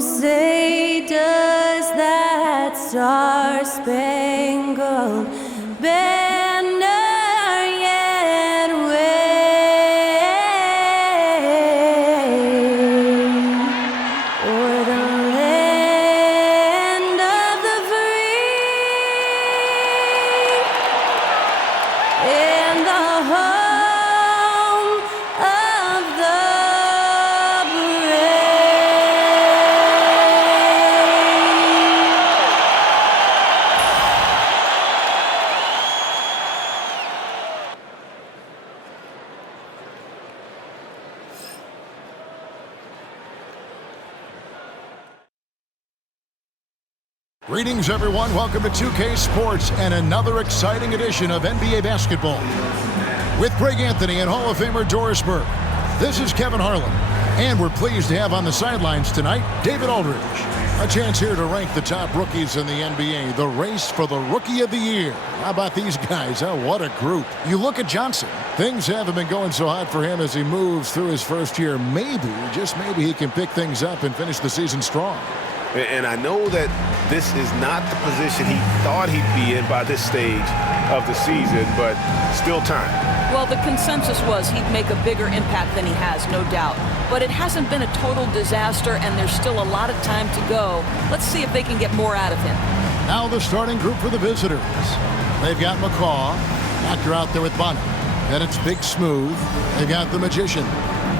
say, does that star-spangled banner yet wave o'er the land of the free and the home of the Greetings, everyone. Welcome to 2K Sports and another exciting edition of NBA basketball. With Greg Anthony and Hall of Famer Doris Burke, this is Kevin Harlan. And we're pleased to have on the sidelines tonight, David Aldridge. A chance here to rank the top rookies in the NBA, the race for the Rookie of the Year. How about these guys? Oh, what a group. You look at Johnson. Things haven't been going so hot for him as he moves through his first year. Maybe, just maybe, he can pick things up and finish the season strong. And I know that this is not the position he thought he'd be in by this stage of the season, but still time. Well, the consensus was he'd make a bigger impact than he has, no doubt. But it hasn't been a total disaster, and there's still a lot of time to go. Let's see if they can get more out of him. Now the starting group for the visitors. They've got McCaw, Actor out there with Bonner. Then it's Big Smooth. They've got the Magician.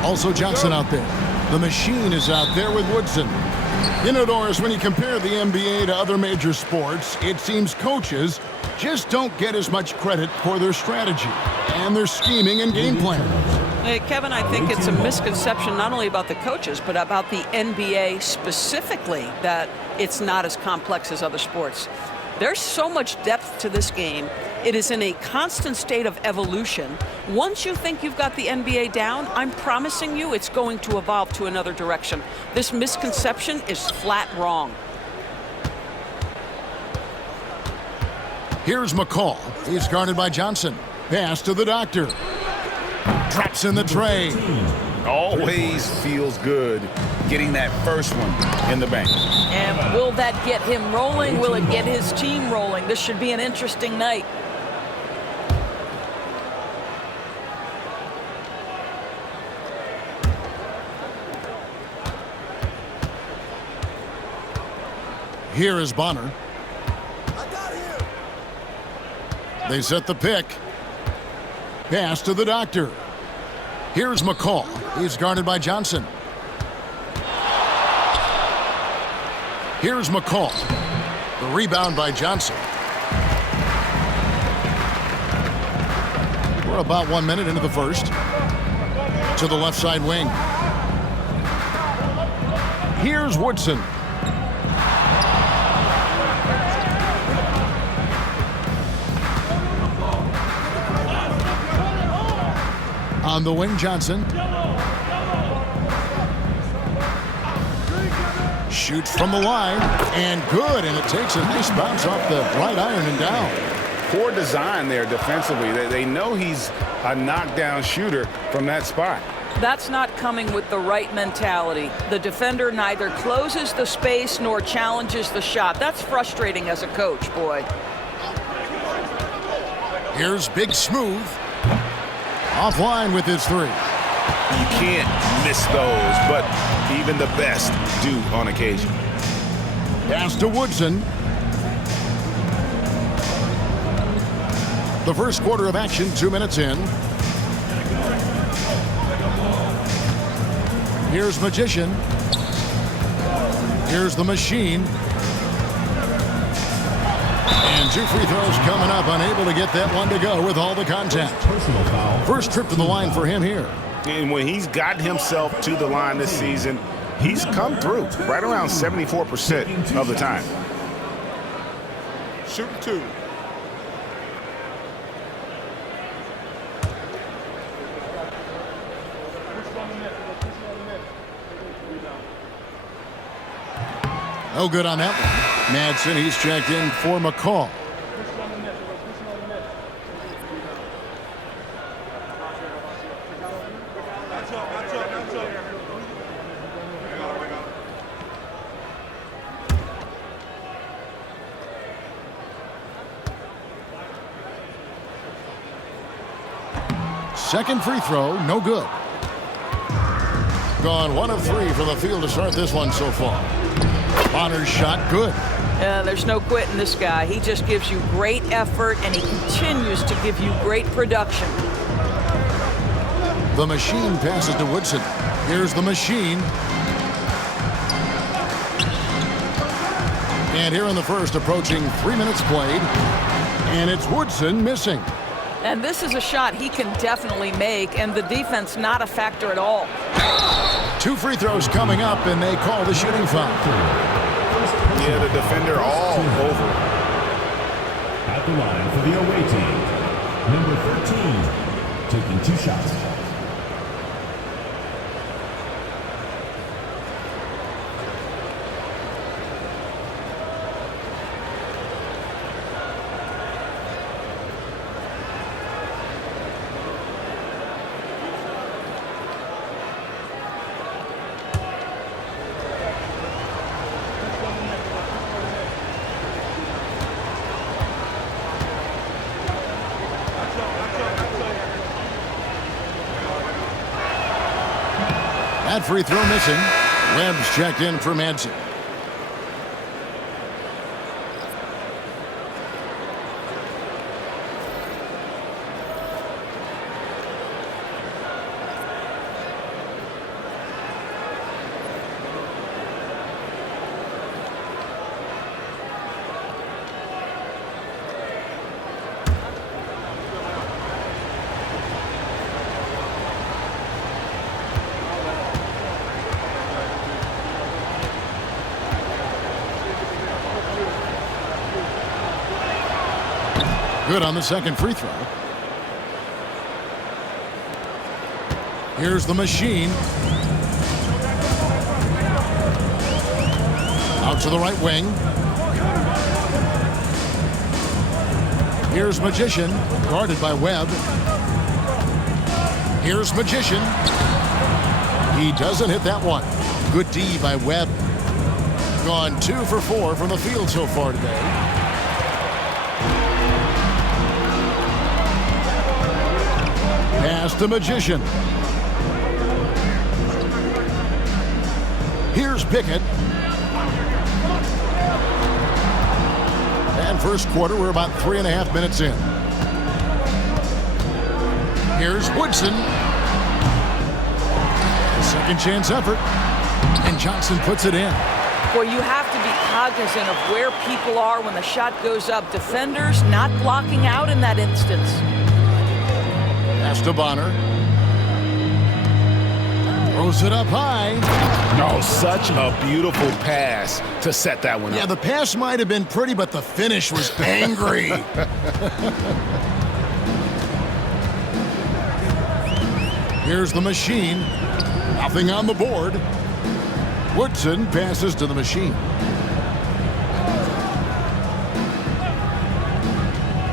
Also Johnson out there. The Machine is out there with Woodson. You know, Doris, when you compare the NBA to other major sports, it seems coaches just don't get as much credit for their strategy and their scheming and game plans. Hey, Kevin, I think it's a misconception not only about the coaches, but about the NBA specifically, that it's not as complex as other sports. There's so much depth to this game. It is in a constant state of evolution. Once you think you've got the NBA down, I'm promising you it's going to evolve to another direction. This misconception is flat wrong. Here's McCaw. He's guarded by Johnson. Pass to the Doctor. Drops in the tray. Always feels good getting that first one in the bank. And will that get him rolling? Will it get his team rolling? This should be an interesting night. Here is Bonner. They set the pick. Pass to the Doctor. Here's McCaw. He's guarded by Johnson. Here's McCaw. The rebound by Johnson. We're about 1 minute into the first. To the left side wing. Here's Woodson. On the wing, Johnson. Shoots from the line, and good, and it takes a nice bounce off the right iron and down. Poor design there defensively. They know he's a knockdown shooter from that spot. That's not coming with the right mentality. The defender neither closes the space nor challenges the shot. That's frustrating as a coach, boy. Here's Big Smooth. Offline with his three. You can't miss those, but even the best do on occasion. Pass to Woodson. The first quarter of action, 2 minutes in. Here's Magician. Here's the Machine. And 2 free throws coming up, unable to get that one to go with all the contact. First trip to the line for him here. And when he's gotten himself to the line this season, he's come through right around 74% of the time. Shoot two. No good on that one. Madsen, he's checked in for McCaw. second free throw, no good. Gone 1 of 3 from the field to start this one so far. Bonner's shot, good. There's no quitting this guy. He just gives you great effort, and he continues to give you great production. The machine passes to Woodson. Here's the machine. And here in the first, approaching 3 minutes played. And it's Woodson missing. And this is a shot he can definitely make, and the defense not a factor at all. 2 free throws coming up, and they call the shooting foul. Yeah, the defender all over. At the line for the away team, number 13, taking 2 shots. That free throw missing. Webb's checked in for Madsen. Good on the second free throw. Here's the machine. Out to the right wing. Here's Magician, guarded by Webb. Here's Magician. He doesn't hit that one. Good D by Webb. Gone 2 for 4 from the field so far today. Pass the Magician. Here's Pickett. And first quarter, we're about 3.5 minutes in. Here's Woodson. A second chance effort. And Johnson puts it in. Boy, you have to be cognizant of where people are when the shot goes up. Defenders not blocking out in that instance. Pass to Bonner. Throws it up high. No, such a beautiful pass to set that one up. Yeah, the pass might have been pretty, but the finish was angry. Here's the machine. Nothing on the board. Woodson passes to the machine.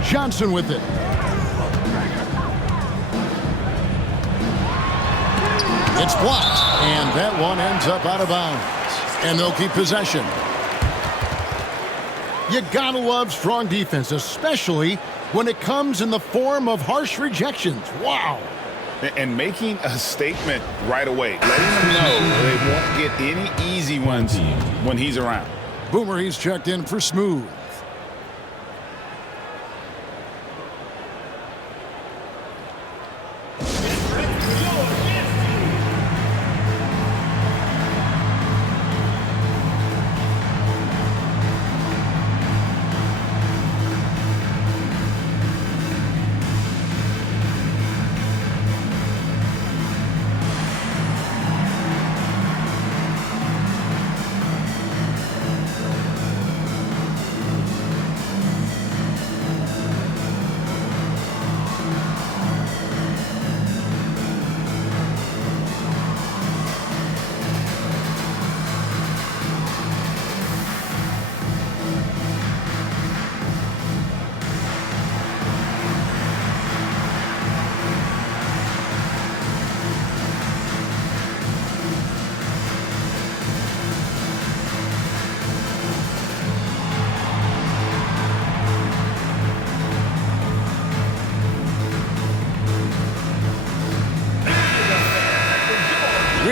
Johnson with it. It's blocked, and that one ends up out of bounds. And they'll keep possession. You gotta love strong defense, especially when it comes in the form of harsh rejections. Wow. And making a statement right away, letting them know they won't get any easy ones when he's around. Boomer, he's checked in for Smooth.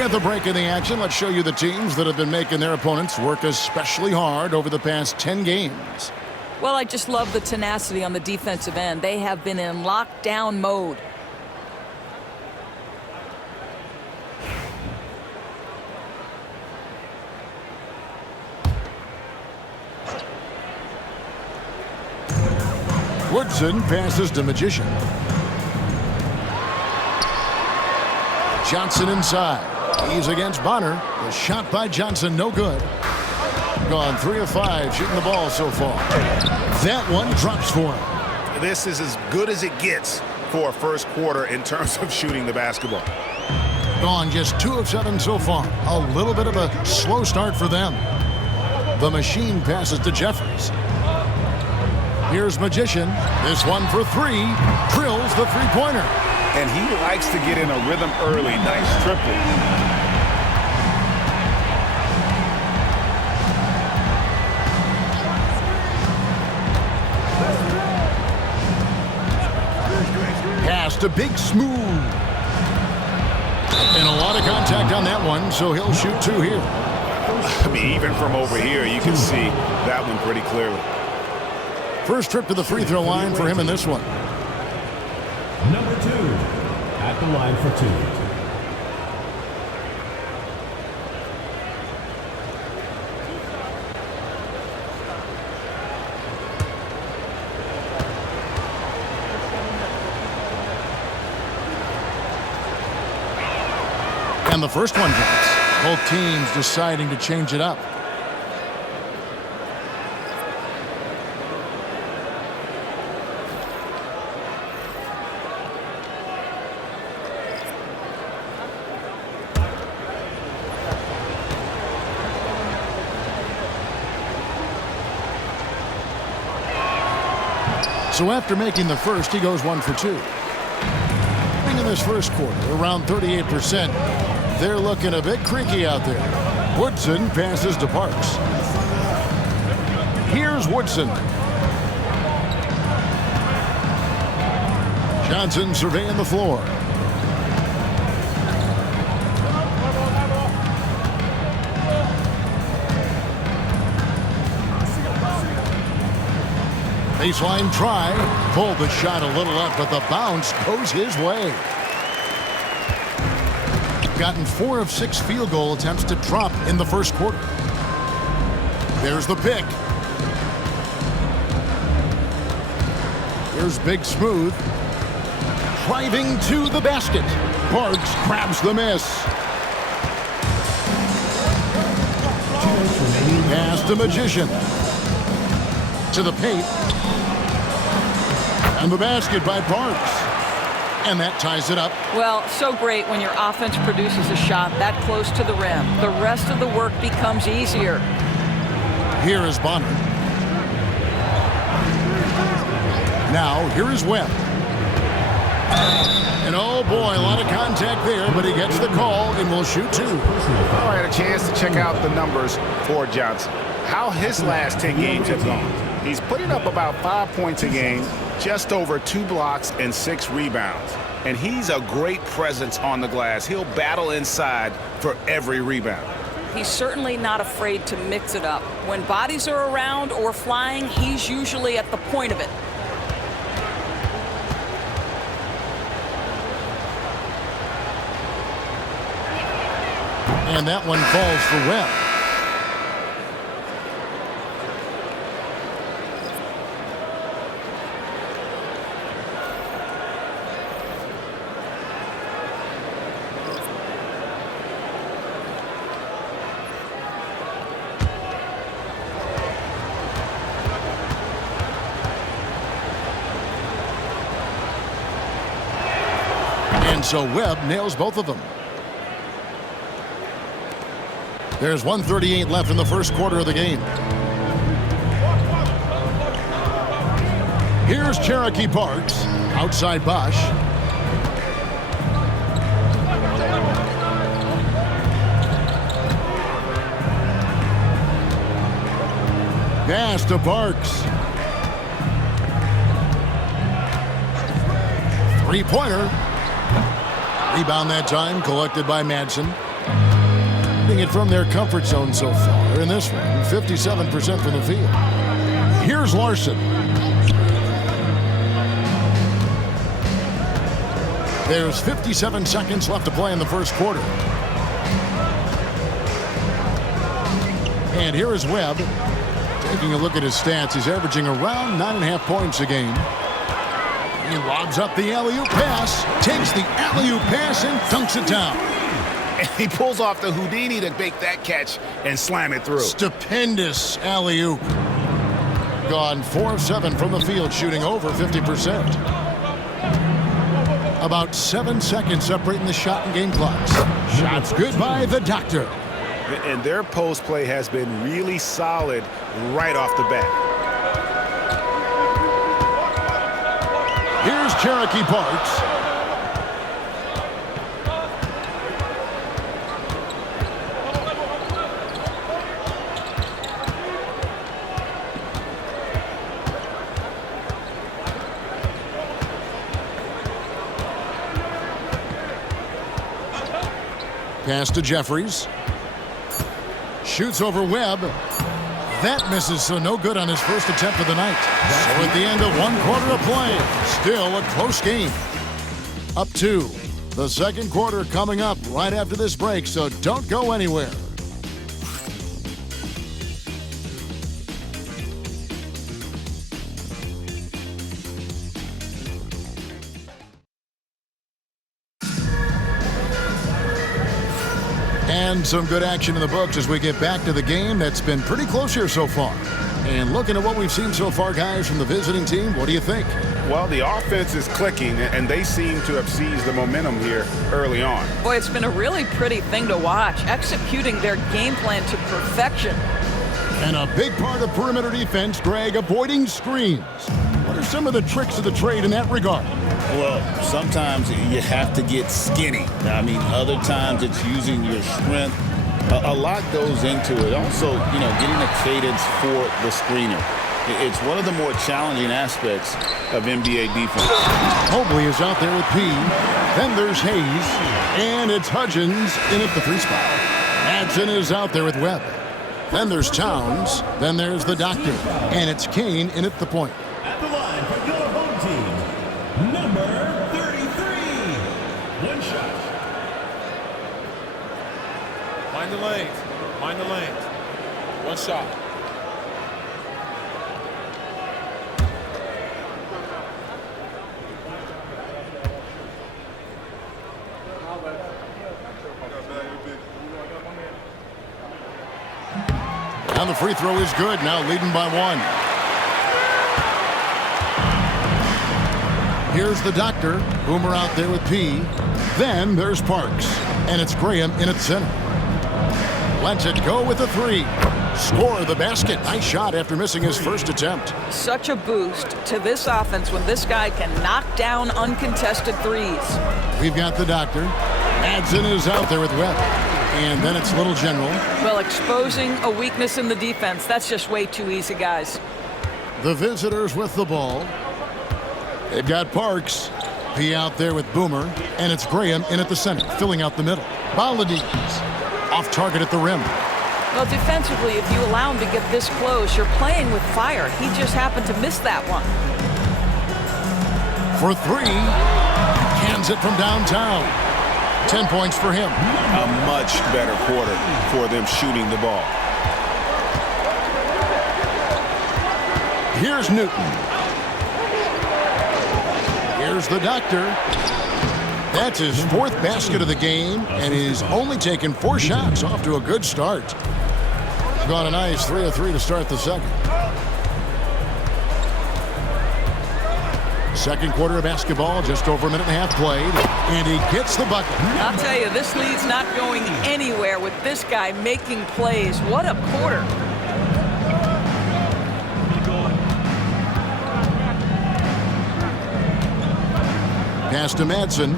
With a break in the action, let's show you the teams that have been making their opponents work especially hard over the past 10 games. Well, I just love the tenacity on the defensive end. They have been in lockdown mode. Woodson passes to Magician. Johnson inside. He's against Bonner. The shot by Johnson, no good. Gone 3 of 5 shooting the ball so far. That one drops for him. This is as good as it gets for a first quarter in terms of shooting the basketball. Gone just 2 of 7 so far. A little bit of a slow start for them. The machine passes to Jeffries. Here's Magician. This one for 3. Drills the three-pointer. And he likes to get in a rhythm early. Nice triple. Pass to Big Smooth. And a lot of contact on that one, so he'll shoot 2 here. I mean, even from over here, you can see that one pretty clearly. First trip to the free throw line for him in this one. Number 2 at the line for 2. And the first one drops. Both teams deciding to change it up. So after making the first, he goes 1 for 2. In this first quarter, around 38%. They're looking a bit creaky out there. Woodson passes to Parks. Here's Woodson. Johnson surveying the floor. Baseline try. Pulled the shot a little up, but the bounce goes his way. Gotten 4 of 6 field goal attempts to drop in the first quarter. There's the pick. Here's Big Smooth. Driving to the basket. Parks grabs the miss. Pass to Magician. To the paint. And the basket by Parks. And that ties it up. Well, so great when your offense produces a shot that close to the rim. The rest of the work becomes easier. Here is Bonner. Now, here is Webb. And oh boy, a lot of contact there, but he gets the call and will shoot 2. Well, I had a chance to check out the numbers for Johnson. How his last 10 games have gone. He's putting up about 5 points a game, just over 2 blocks and 6 rebounds. And he's a great presence on the glass. He'll battle inside for every rebound. He's certainly not afraid to mix it up. When bodies are around or flying, he's usually at the point of it. And that one falls for Webb. And so Webb nails both of them. There's 1:38 left in the first quarter of the game. Here's Cherokee Parks. Outside Bosch. Pass to Parks. Three-pointer. Rebound that time collected by Madsen. shooting it from their comfort zone so far in this one, 57% from the field. Here's Larson. There's 57 seconds left to play in the first quarter. And here is Webb. Taking a look at his stats, he's averaging around 9.5 points a game. He lobs up the alley-oop pass, takes the alley-oop pass and dunks it down. And he pulls off the Houdini to make that catch and slam it through. Stupendous alley-oop. Gone 4 of 7 from the field, shooting over 50%. About 7 seconds separating the shot and game clocks. Shots good by the doctor. And their post play has been really solid right off the bat. Here's Cherokee Parks. Pass to Jeffries. Shoots over Webb. That misses, so no good on his first attempt of the night. So at the end of 1 quarter of play, still a close game. Up 2. The second quarter coming up right after this break, so don't go anywhere. And some good action in the books as we get back to the game that's been pretty close here so far. And looking at what we've seen so far, guys, from the visiting team, what do you think? Well, the offense is clicking, and they seem to have seized the momentum here early on. Boy, it's been a really pretty thing to watch, executing their game plan to perfection. And a big part of perimeter defense, Greg, avoiding screens. What are some of the tricks of the trade in that regard? Well, sometimes you have to get skinny. I mean, other times it's using your strength. A lot goes into it. Also, getting a cadence for the screener. It's one of the more challenging aspects of NBA defense. Mobley is out there with P. Then there's Hayes. And it's Hudgens in at the 3 spot. Madsen is out there with Webb. Then there's Towns. Then there's the doctor. And it's Kane in at the point. At the line for your home team, number 33. One shot. Mind the lanes. Mind the lanes. One shot. And the free throw is good. Now leading by 1. Here's the doctor. Boomer out there with P. Then there's Parks. And it's Graham in at center. Lets it go with a 3. Score the basket. Nice shot after missing his first attempt. Such a boost to this offense when this guy can knock down uncontested threes. We've got the doctor. Madsen is out there with Webb. And then it's Little General. Well, exposing a weakness in the defense, that's just way too easy, guys. The visitors with the ball. They've got Parks. P out there with Boomer. And it's Graham in at the center, filling out the middle. Baladines off target at the rim. Well, defensively, if you allow him to get this close, you're playing with fire. He just happened to miss that one. For 3. Cans it from downtown. 10 points for him. A much better quarter for them shooting the ball. Here's Newton. Here's the doctor. That's his 4th basket of the game, and he's only taken 4 shots. Off to a good start. Got a nice 3 of 3 to start the second. Second quarter of basketball, just over a minute and a half played, and he gets the bucket. I'll tell you, this lead's not going anywhere with this guy making plays. What a quarter. Pass to Madsen.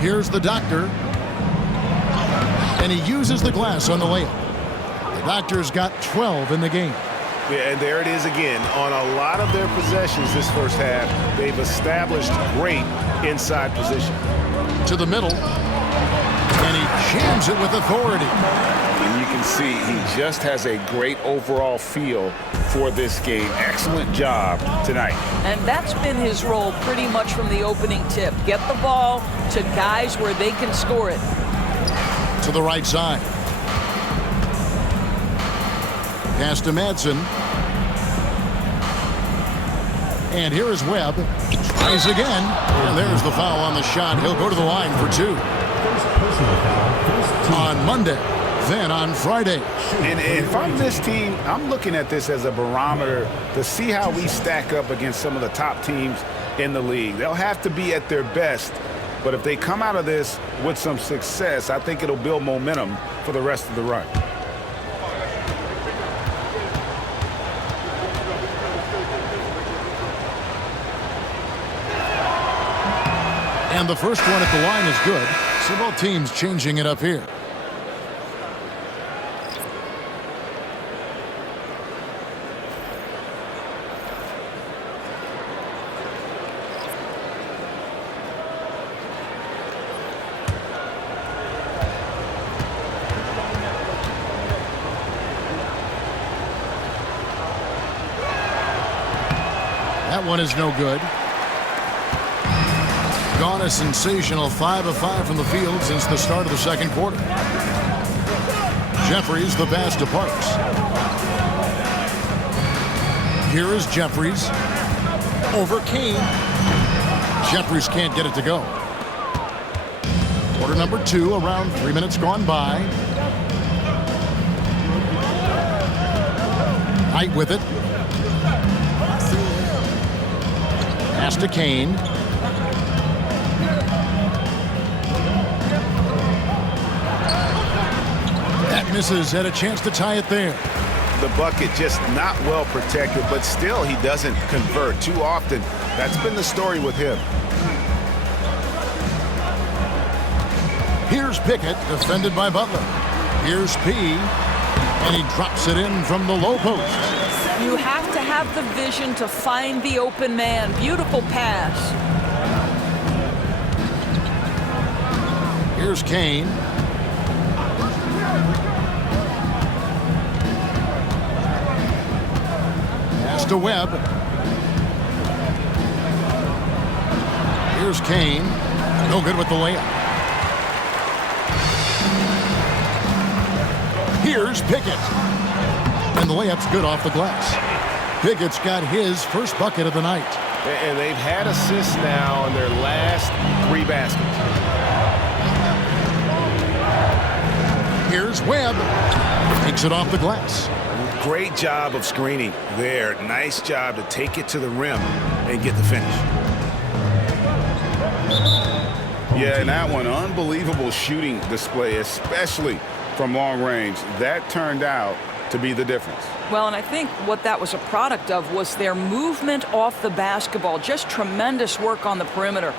Here's the doctor. And he uses the glass on the layup. The doctor's got 12 in the game. Yeah, and there it is again. On a lot of their possessions this first half, they've established great inside position. To the middle. And he jams it with authority. And you can see he just has a great overall feel for this game. Excellent job tonight. And that's been his role pretty much from the opening tip. Get the ball to guys where they can score it. To the right side. Pass to Madsen. And here is Webb. Tries again. And there's the foul on the shot. He'll go to the line for 2. On Monday, then on Friday. And if I'm this team, I'm looking at this as a barometer to see how we stack up against some of the top teams in the league. They'll have to be at their best. But if they come out of this with some success, I think it'll build momentum for the rest of the run. And the first one at the line is good. So both teams changing it up here. That one is no good. Gone a sensational 5 of 5 from the field since the start of the second quarter. Jeffries the pass to Parks. Here is Jeffries. Over Kane. Jeffries can't get it to go. Quarter number 2, around 3 minutes gone by. Height with it. Pass to Kane. That misses. Had a chance to tie it there. The bucket just not well protected, but still he doesn't convert too often. That's been the story with him. Here's Pickett, defended by Butler. Here's P, and he drops it in from the low post. You have to have the vision to find the open man. Beautiful pass. Here's Kane. Pass to Webb. Here's Kane. No good with the layup. Here's Pickett. And the layup's good off the glass. Pickett's got his first bucket of the night. And they've had assists now in their last 3 baskets. Here's Webb. Takes it off the glass. Great job of screening there. Nice job to take it to the rim and get the finish. Yeah, and that one, unbelievable shooting display, especially from long range. That turned out to be the difference. Well, and I think what that was a product of was their movement off the basketball. Just tremendous work on the perimeter.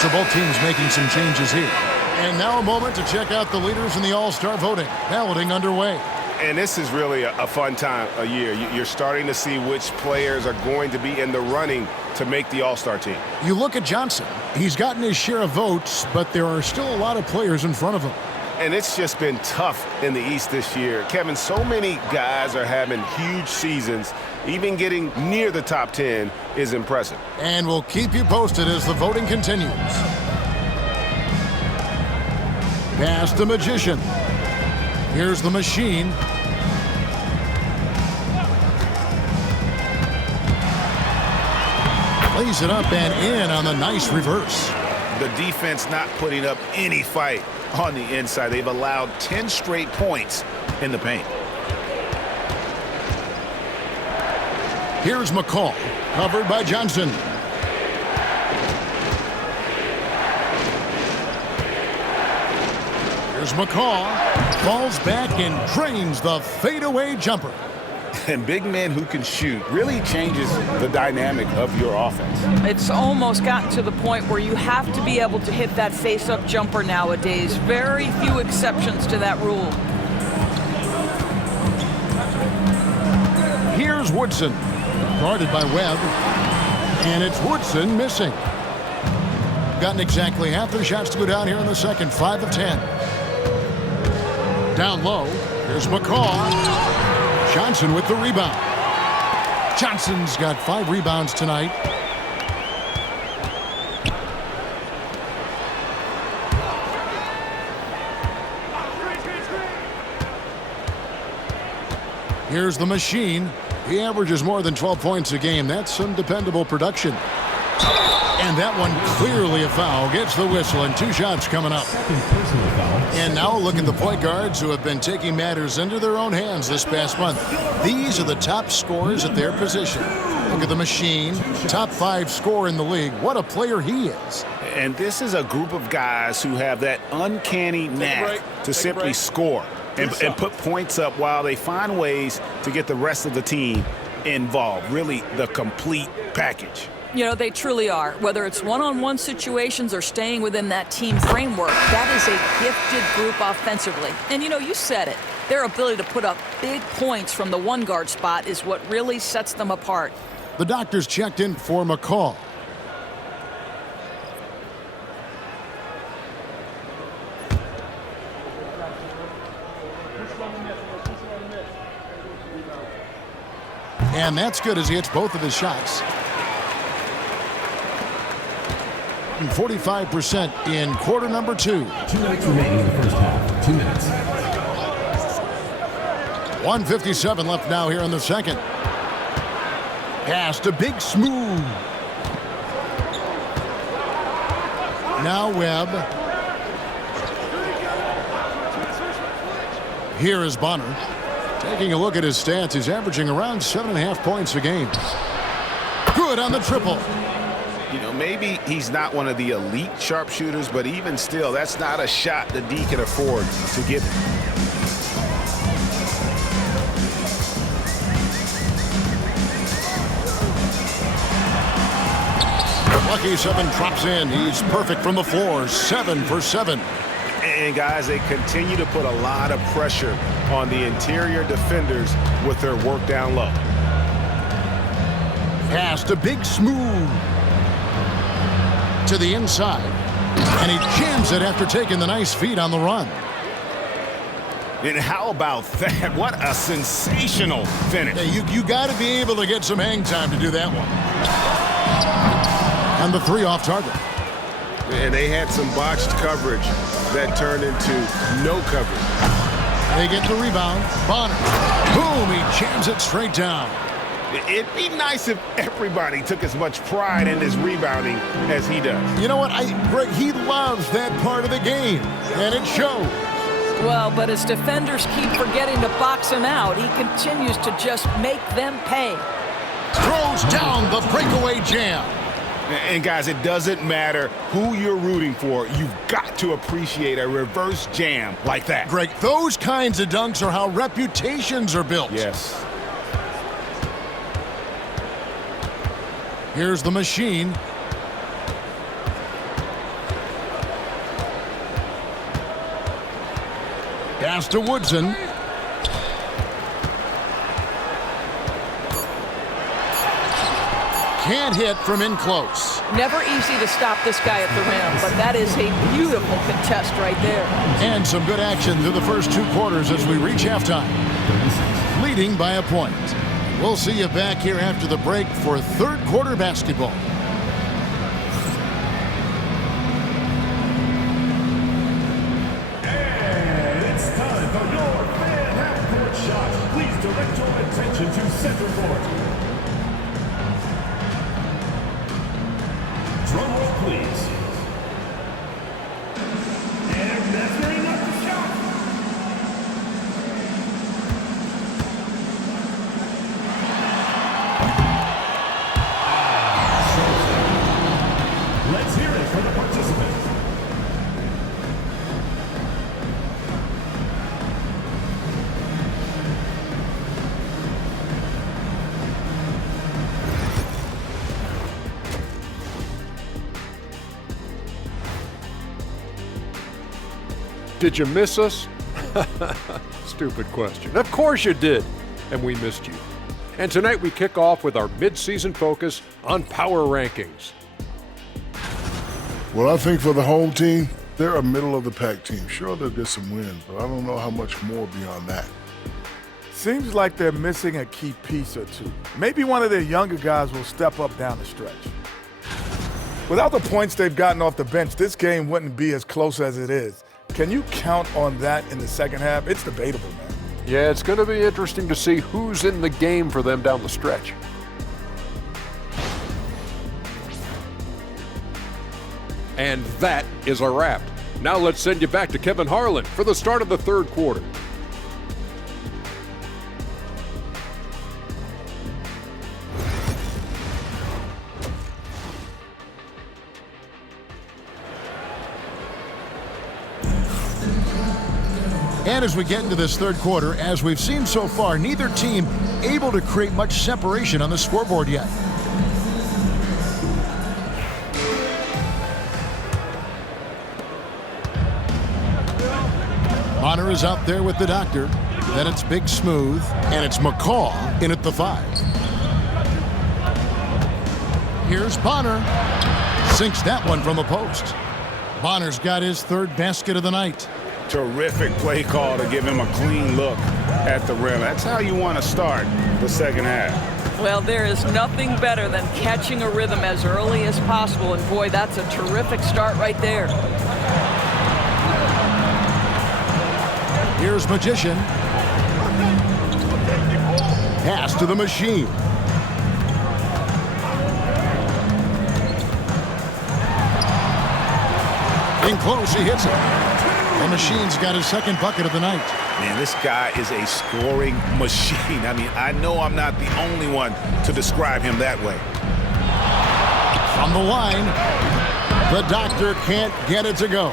So both teams making some changes here. And now a moment to check out the leaders in the All-Star voting. Balloting underway. And this is really a fun time of year. You're starting to see which players are going to be in the running to make the All-Star team. You look at Johnson. He's gotten his share of votes, but there are still a lot of players in front of him. And it's just been tough in the East this year. Kevin, so many guys are having huge seasons. Even getting near the top 10 is impressive. And we'll keep you posted as the voting continues. Past the magician. Here's the machine. Plays it up and in on the nice reverse. The defense not putting up any fight on the inside. They've allowed 10 straight points in the paint. Here's McCall, covered by Johnson. Here's McCall, falls back and drains the fadeaway jumper. And big men who can shoot really changes the dynamic of your offense. It's almost gotten to the point where you have to be able to hit that face-up jumper nowadays. Very few exceptions to that rule. Here's Woodson, guarded by Webb, and it's Woodson missing. Gotten exactly half their shots to go down here in the second, 5 of 10. Down low, here's McCall. Johnson with the rebound. Johnson's got 5 rebounds tonight. Here's the machine. He averages more than 12 points a game. That's some dependable production. And that one clearly a foul. Gets the whistle, and 2 shots coming up. And now look at the point guards who have been taking matters into their own hands this past month. These are the top scorers at their position. Look at the machine, top 5 scorer in the league. What a player he is. And this is a group of guys who have that uncanny knack to simply score and put points up while they find ways to get the rest of the team involved. Really the complete package. You know, they truly are. Whether it's one-on-one situations or staying within that team framework, that is a gifted group offensively. And, you know, you said it. Their ability to put up big points from the one-guard spot is what really sets them apart. The doctors checked in for McCall. And that's good as he hits both of his shots. 45% in quarter number 2. 2 minutes remaining in the first half. 2 minutes. 1:57 left now here in the second. Pass to Big Smooth. Now Webb. Here is Bonner. Taking a look at his stats, he's averaging around 7.5 points a game. Good on the triple. You know, maybe he's not one of the elite sharpshooters, but even still, that's not a shot the D can afford to give him. Lucky 7 drops in. He's perfect from the floor. 7 for 7. And guys, they continue to put a lot of pressure on the interior defenders with their work down low. Pass to Big Smooth. To the inside, and he jams it after taking the nice feed on the run. And how about that? What a sensational finish. Hey, you got to be able to get some hang time to do that one. And the 3 off target. And they had some botched coverage that turned into no coverage. They get the rebound. Bonner. Boom, he jams it straight down. It'd be nice if everybody took as much pride in his rebounding as he does. You know what? Greg, he loves that part of the game, and it shows. Well, but as defenders keep forgetting to box him out, he continues to just make them pay. Throws down the breakaway jam. And guys, it doesn't matter who you're rooting for. You've got to appreciate a reverse jam like that. Greg, those kinds of dunks are how reputations are built. Yes. Here's the machine. Pass to Woodson. Can't hit from in close. Never easy to stop this guy at the rim, but that is a beautiful contest right there. And some good action through the first 2 quarters as we reach halftime. Leading by a point. We'll see you back here after the break for third quarter basketball. And it's time for your fan half-court shot. Please direct your attention to center court. Drum roll, please. And that's very enough to shot. Let's hear it for the participant. Did you miss us? Stupid question. Of course you did, and we missed you. And tonight we kick off with our mid-season focus on power rankings. Well, I think for the home team, they're a middle-of-the-pack team. Sure, they'll get some wins, but I don't know how much more beyond that. Seems like they're missing a key piece or two. Maybe one of their younger guys will step up down the stretch. Without the points they've gotten off the bench, this game wouldn't be as close as it is. Can you count on that in the second half? It's debatable, man. Yeah, it's going to be interesting to see who's in the game for them down the stretch. And that is a wrap. Now let's send you back to Kevin Harlan for the start of the third quarter. And as we get into this third quarter, as we've seen so far, neither team able to create much separation on the scoreboard yet. Bonner is out there with the doctor. Then it's Big Smooth, and it's McCaw in at the 5. Here's Bonner. Sinks that one from the post. Bonner's got his third basket of the night. Terrific play call to give him a clean look at the rim. That's how you want to start the second half. Well, there is nothing better than catching a rhythm as early as possible, and boy, that's a terrific start right there. Here's Magician. Pass to the Machine. In close, he hits it. The Machine's got his second bucket of the night. Man, this guy is a scoring machine. I mean, I know I'm not the only one to describe him that way. From the line, the doctor can't get it to go.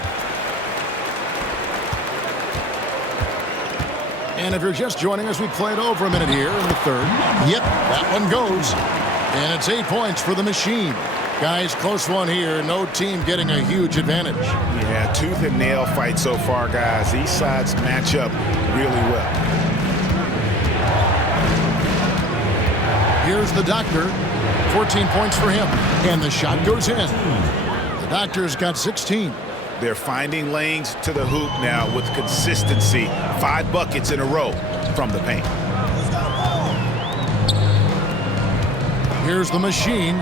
And if you're just joining us, we played over a minute here in the third. Yep, that one goes. And it's 8 points for the Machine. Guys, close one here. No team getting a huge advantage. Yeah, tooth and nail fight so far, guys. These sides match up really well. Here's the doctor. 14 points for him. And the shot goes in. The doctor's got 16. They're finding lanes to the hoop now with consistency. 5 buckets in a row from the paint. Here's the Machine.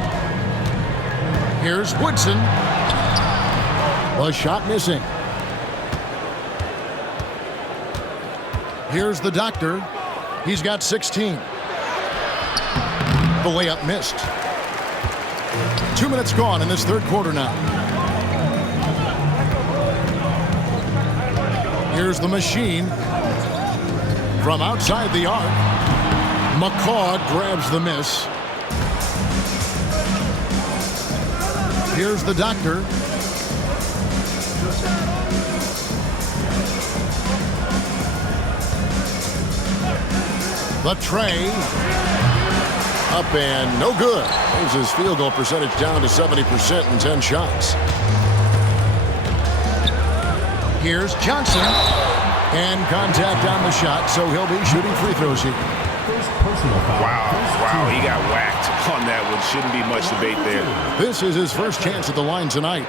Here's Woodson. The shot missing. Here's the doctor. He's got 16. The layup missed. 2 minutes gone in this third quarter now. Here's the Machine. From outside the arc, McCaw grabs the miss. Here's the doctor. The tray. Up and no good. Moves his field goal percentage down to 70% in 10 shots. Here's Johnson. And contact on the shot, so he'll be shooting free throws here. First personal foul. Wow, he got whacked on that one. Shouldn't be much debate there. This is his first chance at the line tonight.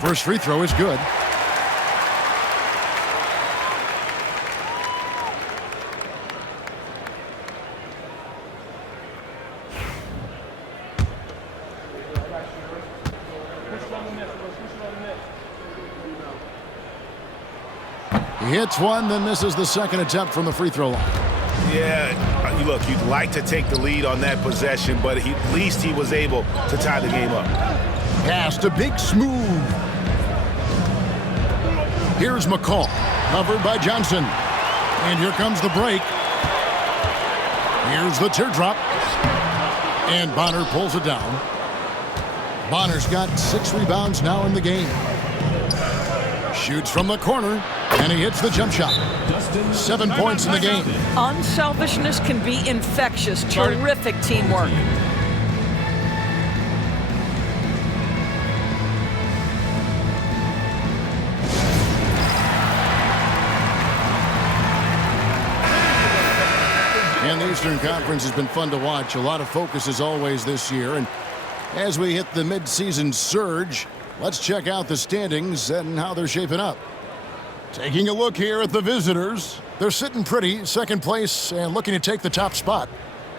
First free throw is good. He hits one, then misses the second attempt from the free throw line. Yeah, look, you'd like to take the lead on that possession, but at least he was able to tie the game up. Pass to Big Smooth. Here's McCall, covered by Johnson. And here comes the break. Here's the teardrop. And Bonner pulls it down. Bonner's got 6 rebounds now in the game. Shoots from the corner, and he hits the jump shot. 7 points in the game. Unselfishness can be infectious. Terrific teamwork. And the Eastern Conference has been fun to watch. A lot of focus as always this year. And as we hit the midseason surge, let's check out the standings and how they're shaping up. Taking a look here at the visitors. They're sitting pretty, second place, and looking to take the top spot.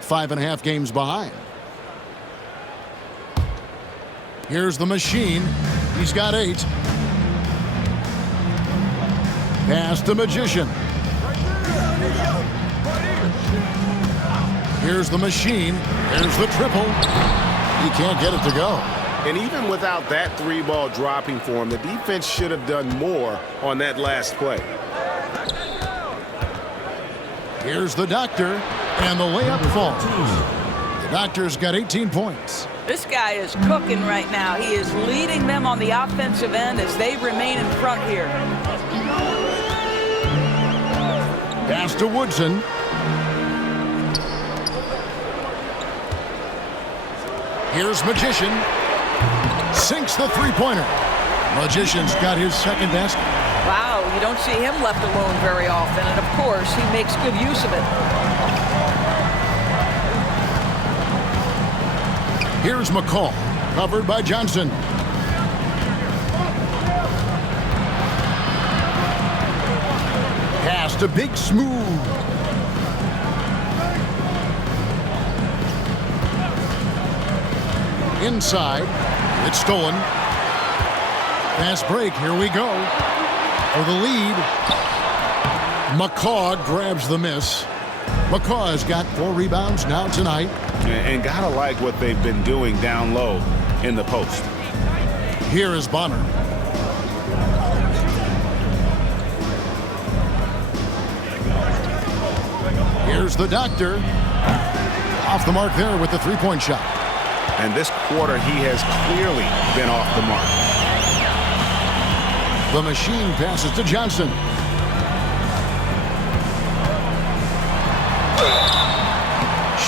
5.5 games behind. Here's the Machine. He's got 8. Pass the Magician. Here's the Machine. There's the triple. He can't get it to go. And even without that 3-ball dropping for him, the defense should have done more on that last play. Here's the Doctor, and the layup falls. The Doctor's got 18 points. This guy is cooking right now. He is leading them on the offensive end as they remain in front here. Pass to Woodson. Here's Magician. Sinks the three-pointer. Magician's got his second basket. Wow, you don't see him left alone very often, and of course, he makes good use of it. Here's McCall, covered by Johnson. Pass to Big Smooth. Inside, it's stolen. Fast break, here we go. For the lead, McCaw grabs the miss. McCaw has got 4 rebounds now tonight. And gotta like what they've been doing down low in the post. Here is Bonner. Here's the Doctor. Off the mark there with the three-point shot. And this quarter, he has clearly been off the mark. The Machine passes to Johnson.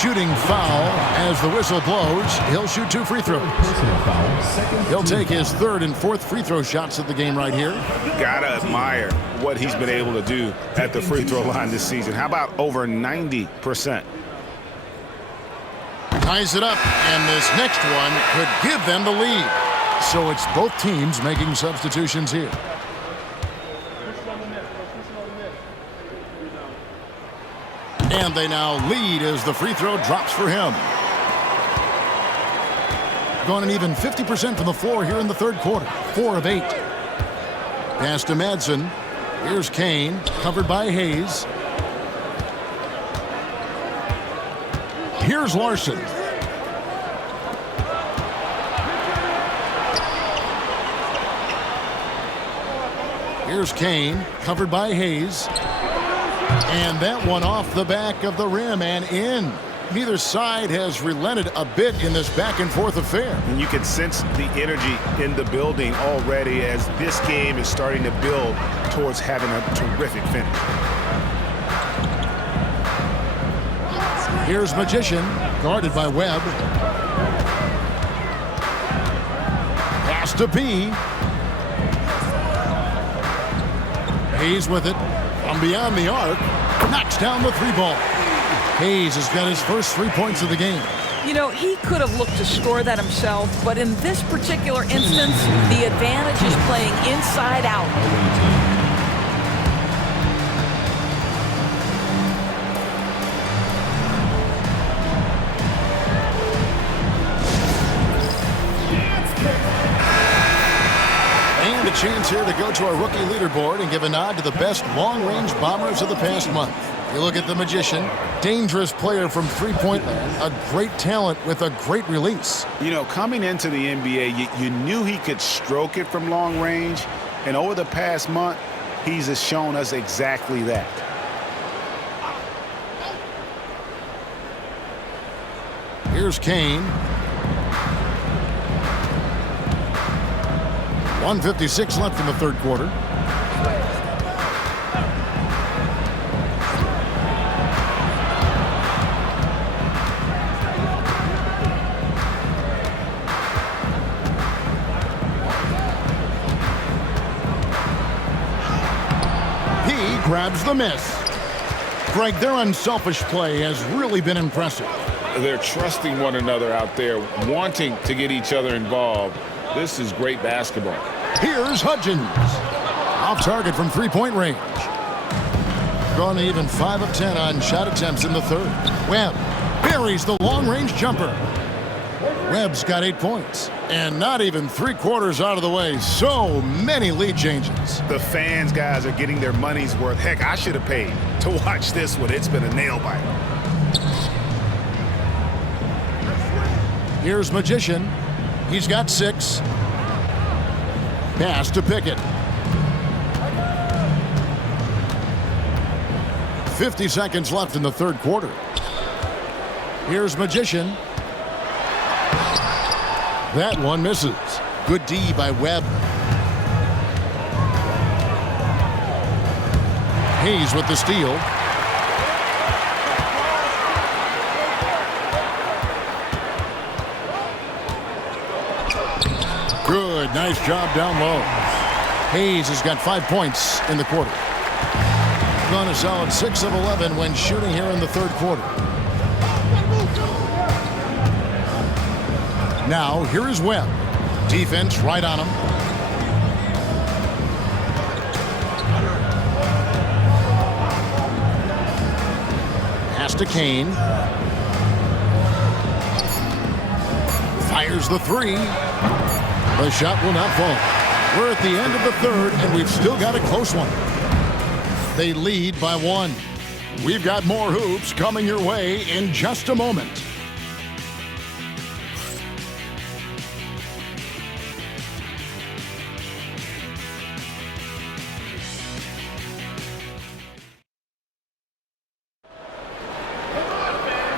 Shooting foul as the whistle blows. He'll shoot 2 free throws. He'll take his 3rd and 4th free throw shots of the game right here. Gotta admire what he's been able to do at the free throw line this season. How about over 90%? Ties it up, and this next one could give them the lead. So it's both teams making substitutions here. And they now lead as the free throw drops for him. Gone an even 50% from the floor here in the 3rd quarter. 4 of 8. Pass to Madsen. Here's Kane, covered by Hayes. Here's Larson. Here's Kane, covered by Hayes. And that one off the back of the rim and in. neither side has relented a bit in this back-and-forth affair. And you can sense the energy in the building already as this game is starting to build towards having a terrific finish. Here's Magician, guarded by Webb. Pass to B. Hayes with it from beyond the arc. Knocks down the three ball. Hayes has got his first 3 points of the game. You know, he could have looked to score that himself, but in this particular instance, the advantage is playing inside out. And a chance here to go to our rookie leaderboard and give a nod to the best long-range bombers of the past month. You look at the Magician, dangerous player from three-point land, a great talent with a great release. You know, coming into the NBA, you knew he could stroke it from long range, and over the past month, he's shown us exactly that. Here's Kane. 1:56 left in the third quarter. Grabs the miss. Greg, their unselfish play has really been impressive. They're trusting one another out there, wanting to get each other involved. This is great basketball. Here's Hudgens. Off target from three-point range. Gone even 5 of 10 on shot attempts in the third. Webb buries the long-range jumper. Webb's got 8 points. And not even 3/4 out of the way. So many lead changes. The fans, guys, are getting their money's worth. Heck, I should have paid to watch this one. It's been a nail biter. Here's Magician. He's got 6. Pass to Pickett. 50 seconds left in the third quarter. Here's Magician. That one misses. Good D by Webb. Hayes with the steal. Good, nice job down low. Hayes has got 5 points in the quarter. Gone a solid 6 of 11 when shooting here in the third quarter. Now, here is Webb. Defense right on him. Pass to Kane. Fires the three. The shot will not fall. We're at the end of the third, and we've still got a close one. They lead by 1. We've got more hoops coming your way in just a moment.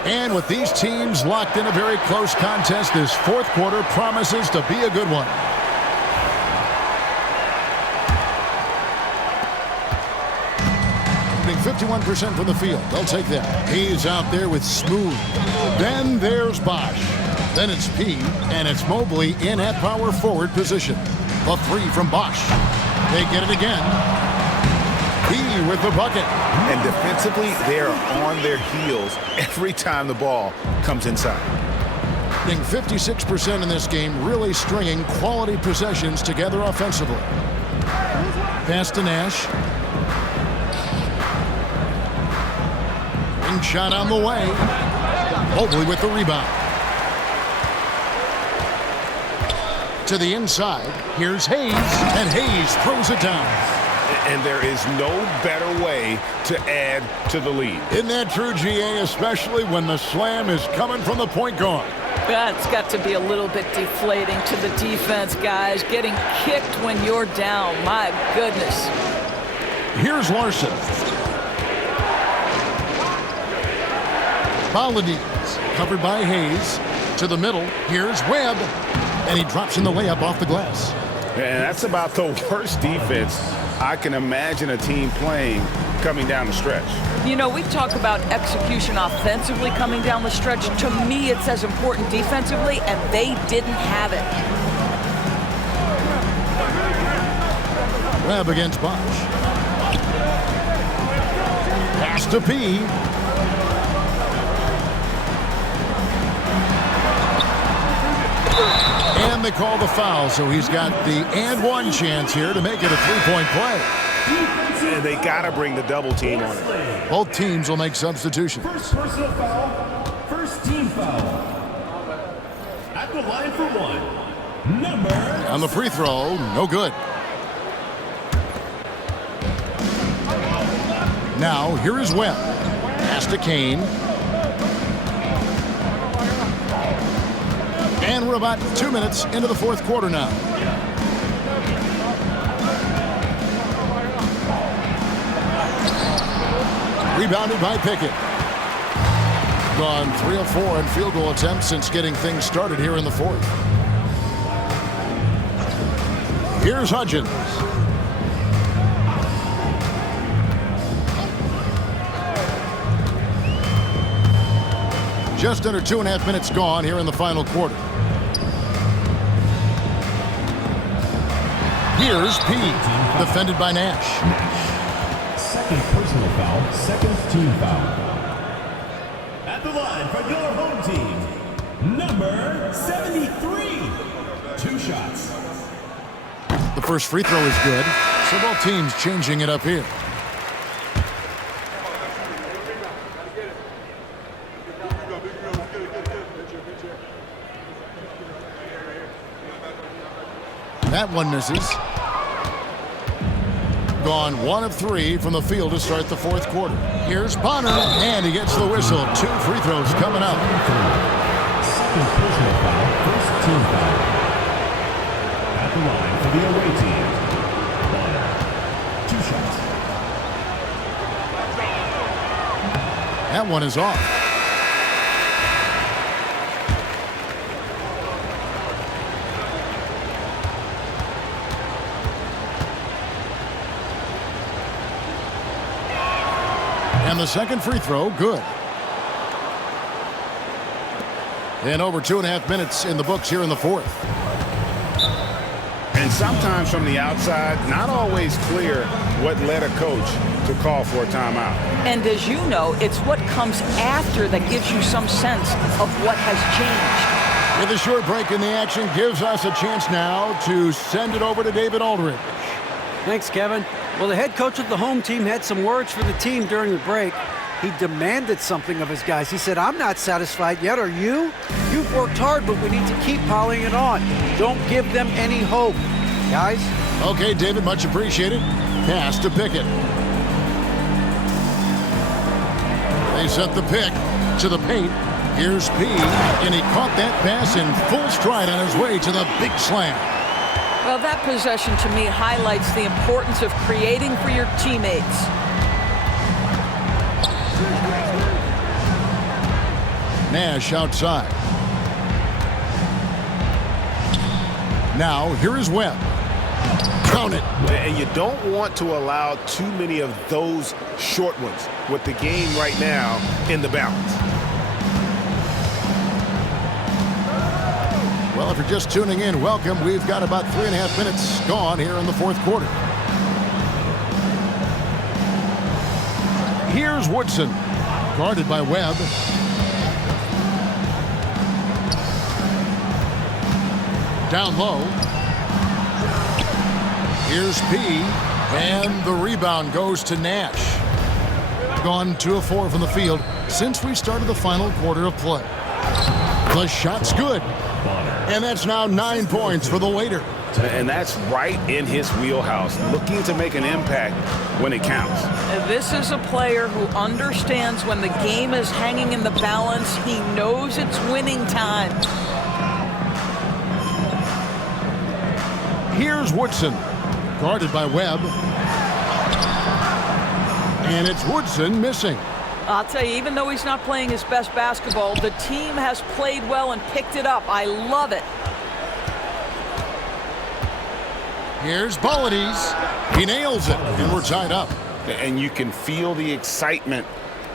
And with these teams locked in a very close contest, this fourth quarter promises to be a good one. Shooting 51% from the field. They'll take that. He's out there with Smooth. Then there's Bosch. Then it's P, and it's Mobley in at power forward position. The three from Bosch. They get it again. P with the bucket. And defensively, they are on their heels every time the ball comes inside. 56% in this game, really stringing quality possessions together offensively. Pass to Nash. Wing shot on the way. Mobley with the rebound. To the inside. Here's Hayes. And Hayes throws it down. And there is no better way to add to the lead. Isn't that true, GA, especially when the slam is coming from the point guard? That's got to be a little bit deflating to the defense, guys. Getting kicked when you're down. My goodness. Here's Larson. Baladi covered by Hayes. To the middle, here's Webb. And he drops in the layup off the glass. And that's about the worst defense I can imagine a team playing coming down the stretch. You know, we talk about execution offensively coming down the stretch. To me, it's as important defensively, and they didn't have it. Webb against Bosch. Pass to P. And they call the foul, so he's got the and one chance here to make it a three-point play. And they got to bring the double team on it. Both teams will make substitutions. First personal foul, first team foul. At the line for one, number... On the free throw, no good. Now, here is Webb. Pass to Kane. And we're about 2 minutes into the fourth quarter now. Rebounded by Pickett. Gone 3 of 4 in field goal attempts since getting things started here in the fourth. Here's Hudgens. Just under 2.5 minutes gone here in the final quarter. Here's P, defended by Nash. Second personal foul, second team foul. At the line for your home team, number 73. 2 shots. The first free throw is good, so both teams changing it up here. That one misses. Gone 1 of 3 from the field to start the fourth quarter. Here's Bonner, and he gets the whistle. 2 free throws coming up. Second personal foul, first team foul. At the line for the away team, Bonner. 2 shots. That one is off. And the second free throw, good. And over 2.5 minutes in the books here in the fourth. And sometimes from the outside, not always clear what led a coach to call for a timeout. And as you know, it's what comes after that gives you some sense of what has changed. With a short break in the action, gives us a chance now to send it over to David Aldridge. Thanks, Kevin. Well, the head coach of the home team had some words for the team during the break. He demanded something of his guys. He said, I'm not satisfied yet, are you? You've worked hard, but we need to keep piling it on. Don't give them any hope, guys. Okay, David, much appreciated. Pass to Pickett. They set the pick to the paint. Here's P, and he caught that pass in full stride on his way to the big slam. Well, that possession to me highlights the importance of creating for your teammates. Nash outside. Now, here is Webb. Count it. And you don't want to allow too many of those short ones with the game right now in the balance. Well, if you're just tuning in, welcome. We've got about 3.5 minutes gone here in the fourth quarter. Here's Woodson, guarded by Webb. Down low. Here's P, and the rebound goes to Nash. Gone 2 of 4 from the field since we started the final quarter of play. The shot's good. And that's now 9 points for the waiter. And that's right in his wheelhouse, looking to make an impact when it counts. This is a player who understands when the game is hanging in the balance. He knows it's winning time. Here's Woodson, guarded by Webb. And it's Woodson missing. I'll tell you, even though he's not playing his best basketball, the team has played well and picked it up. I love it. Here's Bollides. He nails it, and we're tied up. And you can feel the excitement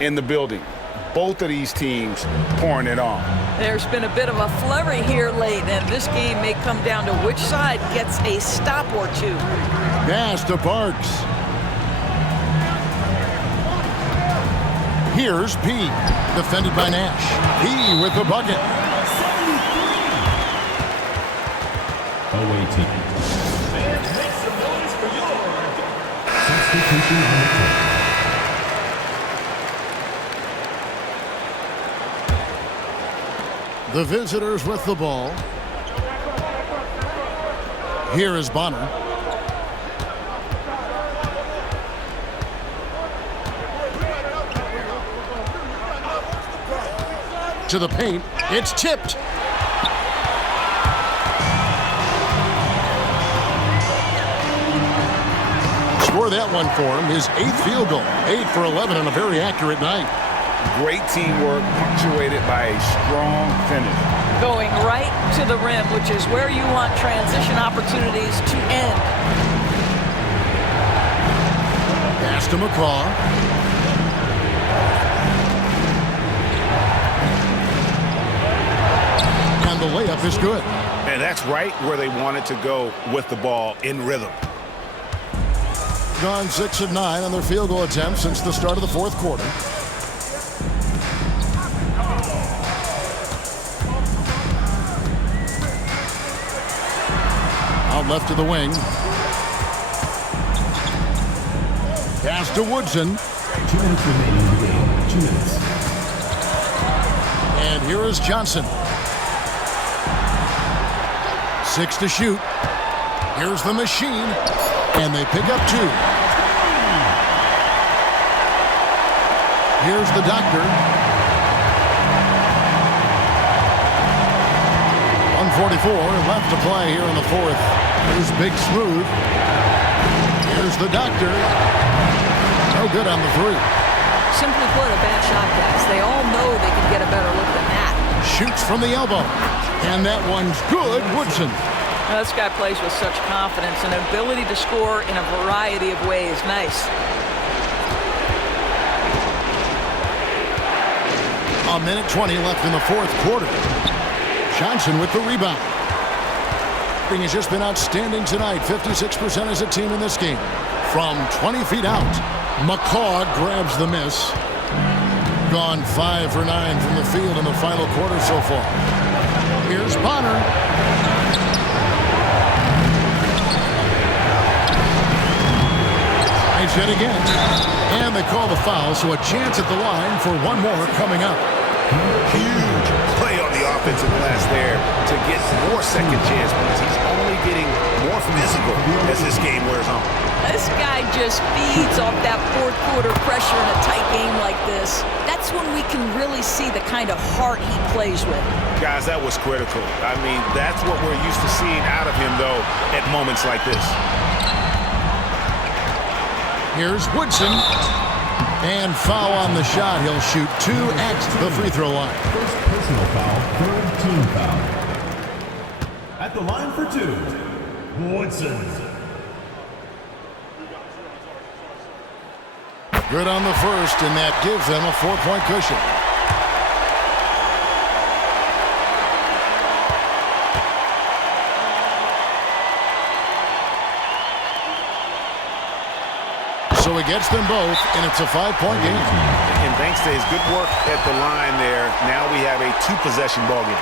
in the building. Both of these teams pouring it on. There's been a bit of a flurry here late, and this game may come down to which side gets a stop or two. Pass to Parks. Here's P, defended by Nash. P with the bucket. Away team. And make some noise for your substitution on the court. The visitors with the ball. Here is Bonner. To the paint. It's tipped. Score that one for him. His 8th field goal. 8 for 11 on a very accurate night. Great teamwork punctuated by a strong finish. Going right to the rim, which is where you want transition opportunities to end. Pass to McCaw. And the layup is good. And that's right where they wanted to go with the ball, in rhythm. Gone 6 of 9 on their field goal attempts since the start of the fourth quarter. Out left to the wing. Pass to Woodson. 2 minutes remaining in the game. 2 minutes. And here is Johnson. 6 to shoot. Here's the machine. And they pick up 2. Here's the doctor. 1:44 left to play here in the fourth. Here's Big Smooth. Here's the doctor. No good on the 3. Simply put, a bad shot, guys. They all know they can get a better look than that. Shoots from the elbow. And that one's good. Woodson. Now, this guy plays with such confidence and ability to score in a variety of ways. Nice. A minute 20 left in the fourth quarter. Johnson with the rebound. He has just been outstanding tonight. 56% as a team in this game. From 20 feet out, McCaw grabs the miss. Gone 5 for 9 from the field in the final quarter so far. Here's Bonner. Tries yet again. And they call the foul, so a chance at the line for one more coming up. Huge play on the offensive glass there to get more second chance points. He's only getting more physical as this game wears on. This guy just feeds off that fourth quarter pressure in a tight game like this. That's when we can really see the kind of heart he plays with. Guys, that was critical. I mean, that's what we're used to seeing out of him, though, at moments like this. Here's Woodson. And foul on the shot. He'll shoot 2 at the free throw line. First personal foul, 3rd team foul. At the line for 2, Woodson. Good on the first, and that gives them a 4-point cushion. So he gets them both, and it's a 5-point game. And thanks to his good work at the line there, now we have a 2-possession ball game.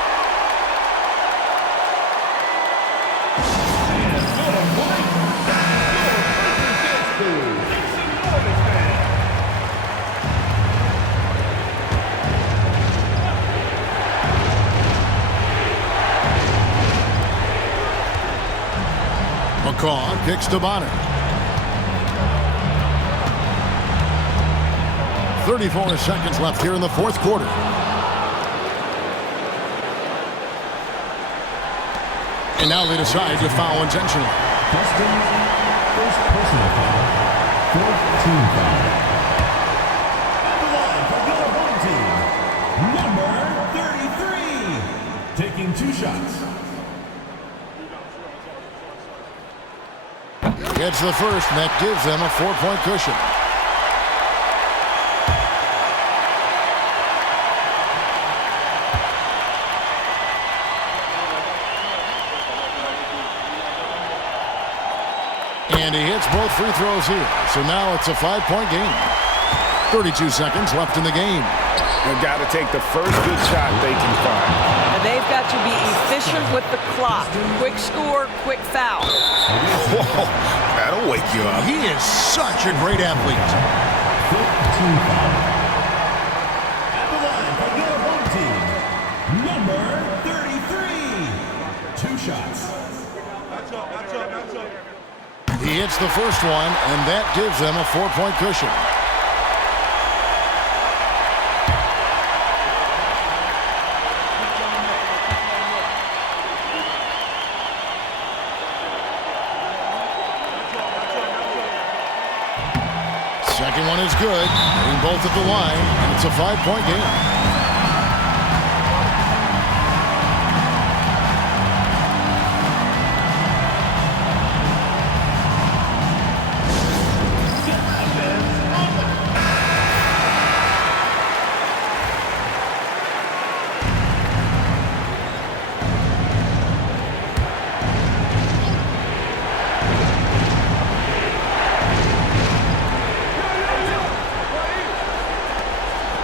McCaw kicks to Bonner. 34 seconds left here in the fourth quarter. And now they decide to foul intentionally. Preston, first personal foul, 4th team foul. At the line for taking 2 shots. Gets the first, and that gives them a 4-point cushion. And he hits both free throws here. So now it's a 5-point game. 32 seconds left in the game. They've got to take the first good shot they can find. And they've got to be efficient with the clock. Quick score, quick foul. Whoa, that'll wake you up. He is such a great athlete. At the line for your home team, number 33. 2 shots. He hits the first one, and that gives them a 4-point cushion. Second one is good, hitting both at the line, and it's a 5-point game.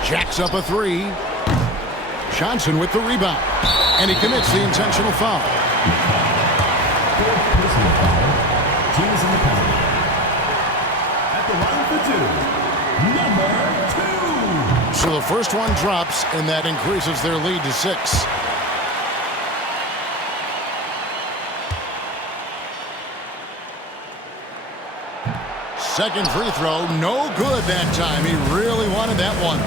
Jacks up a 3. Johnson with the rebound. And he commits the intentional foul. 4th personal foul. Team is in the penalty. At the line for 2, number 2. So the first one drops, and that increases their lead to 6. Second free throw, no good that time. He really wanted that one.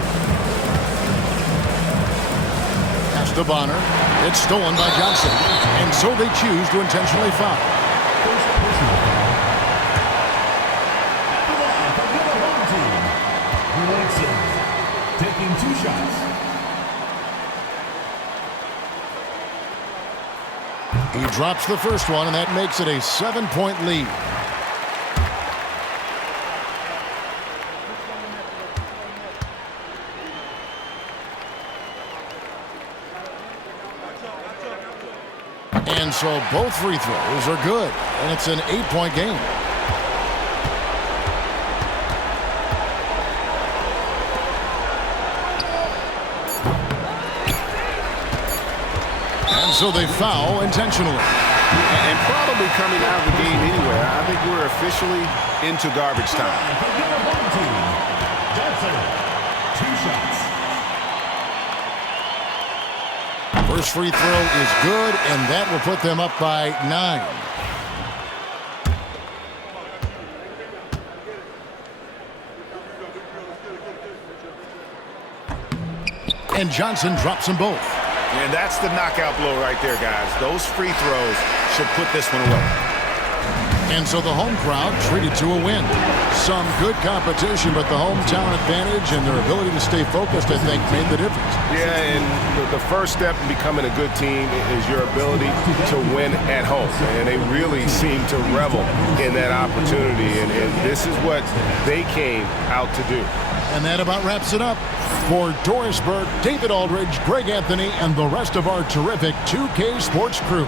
Pass to Bonner. It's stolen by Johnson. And so they choose to intentionally foul. First personal foul. At the line for your home team, Woodson, taking 2 shots. He drops the first one, and that makes it a 7-point lead. And so both free throws are good, and it's an 8-point game. And so they foul intentionally. And probably coming out of the game anyway. I think we're officially into garbage time. For your home team, Johnson, 2 shots. First free throw is good, and that will put them up by 9. And Johnson drops them both. And that's the knockout blow right there, guys. Those free throws should put this one away. And so the home crowd treated to a win. Some good competition, but the hometown advantage and their ability to stay focused, I think, made the difference. Yeah, and the first step in becoming a good team is your ability to win at home. And they really seem to revel in that opportunity. And this is what they came out to do. And that about wraps it up. For Doris Burke, David Aldridge, Greg Anthony, and the rest of our terrific 2K Sports crew,